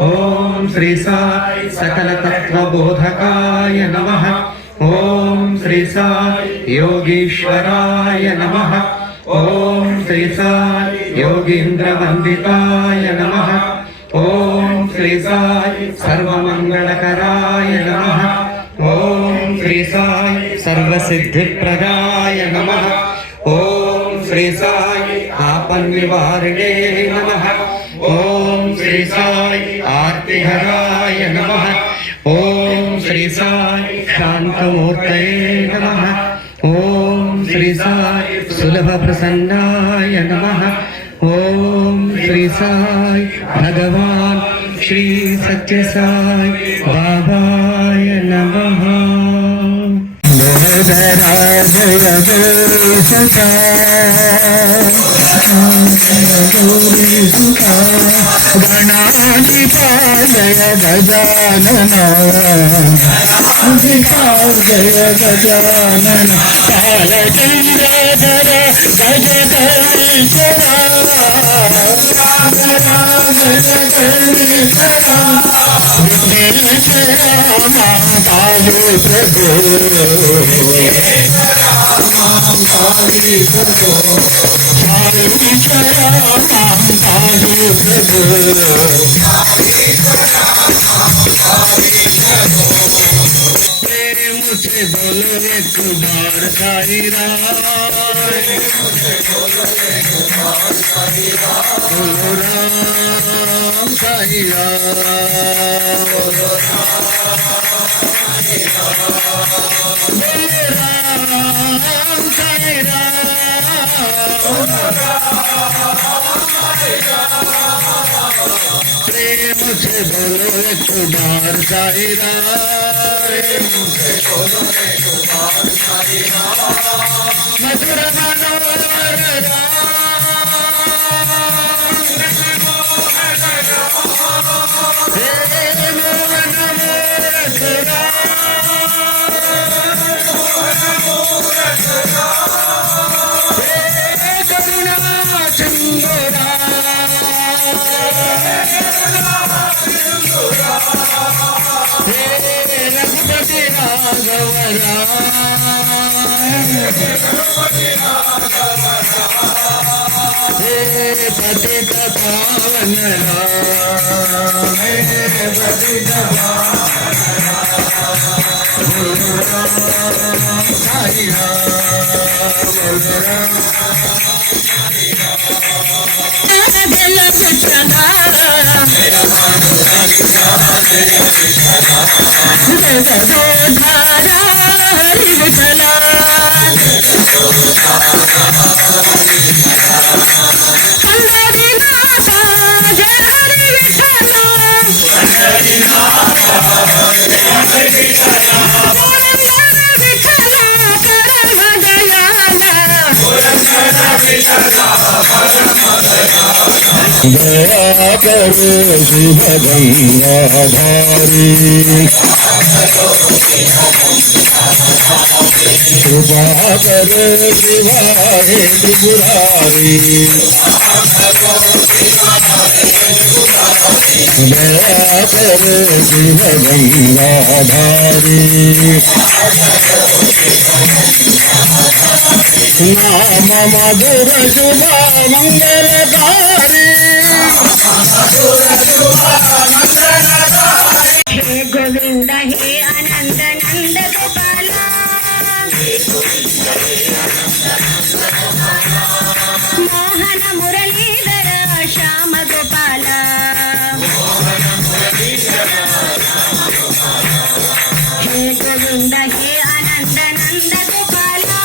ఓం శ్రీ సాయి సకల తత్వబోధకాయ నమః. ఓం శ్రీ సాయి యోగీశ్వరాయ నమః. ఓం శ్రీ సాయి యోగీంద్ర వందితాయ నమః. ఓం శ్రీ సాయి సర్వమంగళకరాయ నమః. ఓం శ్రీ సాయి సర్వసిద్ధిప్రదాయ నమః. ఓం శ్రీ సాయి ఆపన్నివారిణే నమః. ఓం శ్రీ సాయి ఆర్తిహరాయ నమః. ఓం శ్రీ సాయి శాంతమూర్తయే నమః. ఓం శ్రీ సాయి సులభ ప్రసన్నాయ నమః. ఓం శ్రీ సాయి భగవాన్ శ్రీ సత్య సాయి బాబాయ నమః. గణాధిపాయ గజానన జయ గజానన కాలచంద్రధర గజకర్ణికరా प्रेम से बोलो एक बार साई राम, बोलो राम साई राम, बोलो राम साई राम। प्रेम से बोलो एक बार साई राम, मधुर मनोहर पतित पावन राम, पतित साई दया करो शिव गंगाधारी, कृपा करो शिवाय त्रिपुरारी, दया करो शिव गंगाधारी, नाम मधुर शुभ मंगलकारी, हे गोविंद हे आनंद नंद गोपाला, मोहन मुरलीधर श्याम गोपाला, हे गोविंद हे आनंद नंद गोपाला,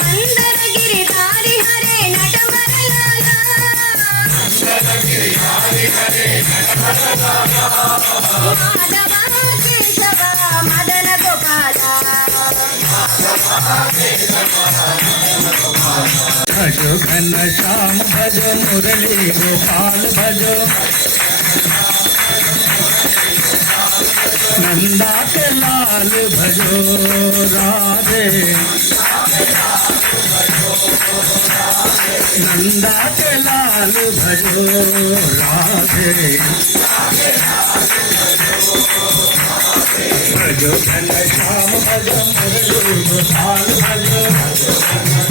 मंदर गिरिधारी हरे नटवर लाला, माधव केशव मदन गोपाला, भजो घन श्याम भजो मुरली गोपाल भजो, नंदा के लाल भजो राधे, नंदा के लाल भजो राधे भजो घन श्याम भजो मुरली गोपाल भजो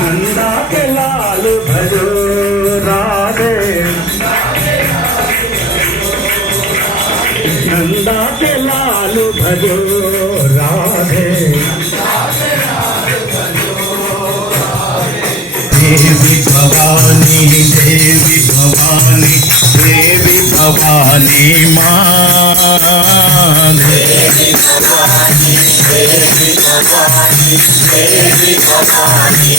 नंदा के लाल भजो राधे नंदा के लाल भजो राधे देवी भवानी देवी भवानी देवी भवानी माँ देवी भवानी देवी भवानी देवी भवानी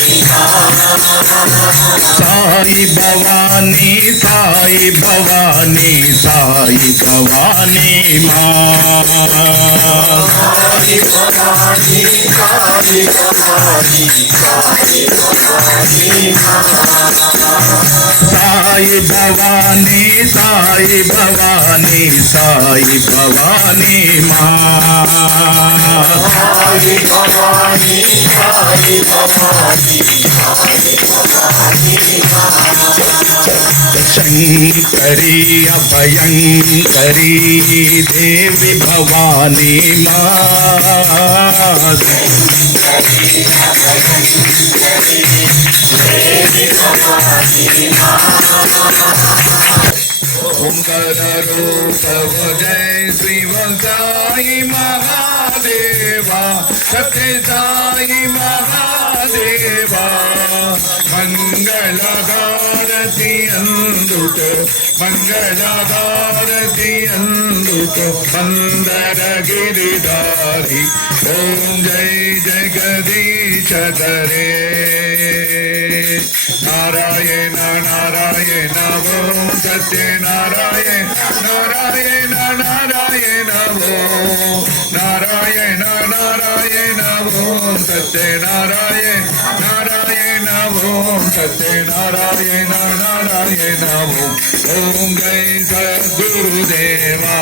साई भवानी साई भवानी साई भवानी माँ साई भवानी साई भवानी साई भवानी साई भवानी साई भवानी माँ साई भवानी साई भवानी शंकरी अभयंकरी देवी भवानी माँ ओंकार रूप जय श्री साई महादेवा सत्य साई महादेवा मंगलहारति अंदुट मंगलहारति अंदुट मंदर गिरिधारी ओम जय जगदीश धरे नारायण नारायण ओम सत्य नारायण नारायण नारायण ओम नारायण नारायण ओम सत्य नारायण नारायण ओम सत्य नारायण नारायण ओम जय सद्गुरुदेवा